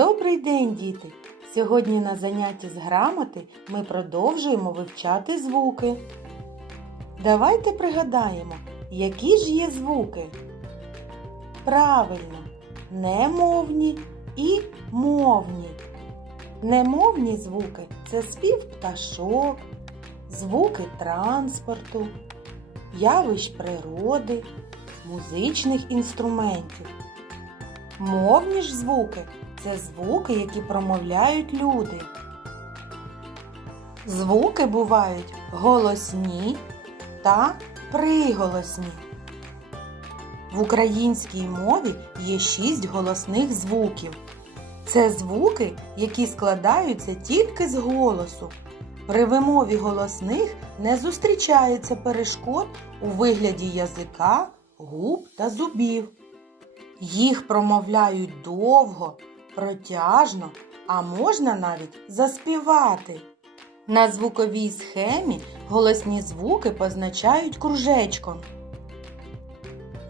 Добрий день, діти! Сьогодні на занятті з грамоти ми продовжуємо вивчати звуки. Давайте пригадаємо, які ж є звуки. Правильно, немовні і мовні. Немовні звуки це спів пташок, звуки транспорту, явищ природи, музичних інструментів. Мовні ж звуки це звуки, які промовляють люди. Звуки бувають голосні та приголосні. В українській мові є шість голосних звуків. Це звуки, які складаються тільки з голосу. При вимові голосних не зустрічається перешкод у вигляді язика, губ та зубів. Їх промовляють довго, протяжно, а можна навіть заспівати. На звуковій схемі голосні звуки позначають кружечком.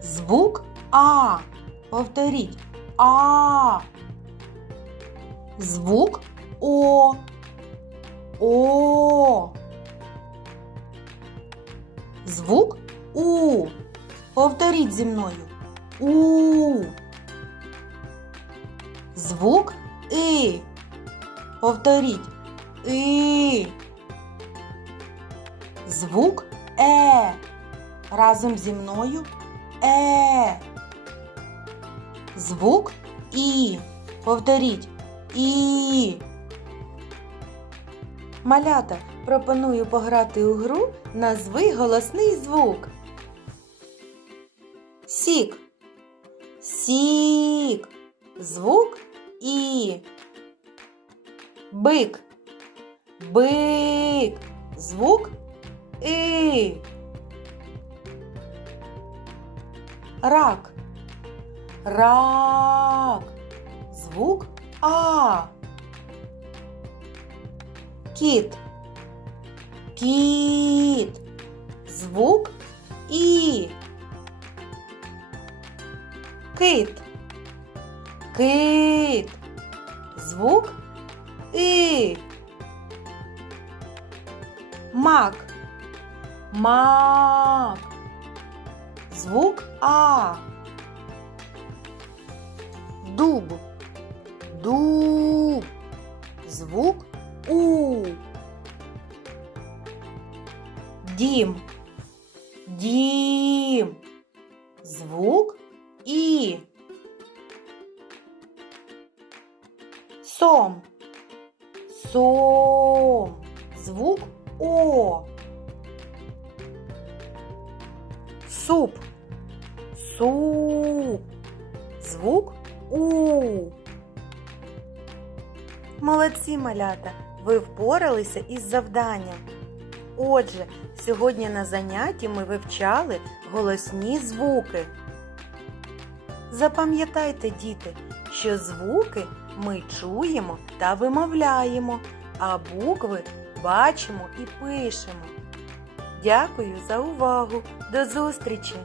Звук А. Повторіть А. Звук О. О. Звук У. Повторіть зі мною. У. Повторіть. И. Звук Е. Разом зі мною Е. Звук І. Повторіть. І. Малята, пропоную пограти у гру Назви голосний звук. Сік. Сік. Звук І. Бик. Бик. Звук И. Рак. Рак. Звук А. Кіт. Кіт. Звук І. Кит. Кит. Звук И. Мак. Мак. Звук А. Дуб. Дуб. Звук У. Дім. Дім. Звук І. Сом. Сом. Звук О. Суп. Суп. Звук У. Молодці малята! Ви впоралися із завданням. Отже, сьогодні на занятті ми вивчали голосні звуки. Запам'ятайте, діти, що звуки ми чуємо та вимовляємо, а букви бачимо і пишемо. Дякую за увагу! До зустрічі!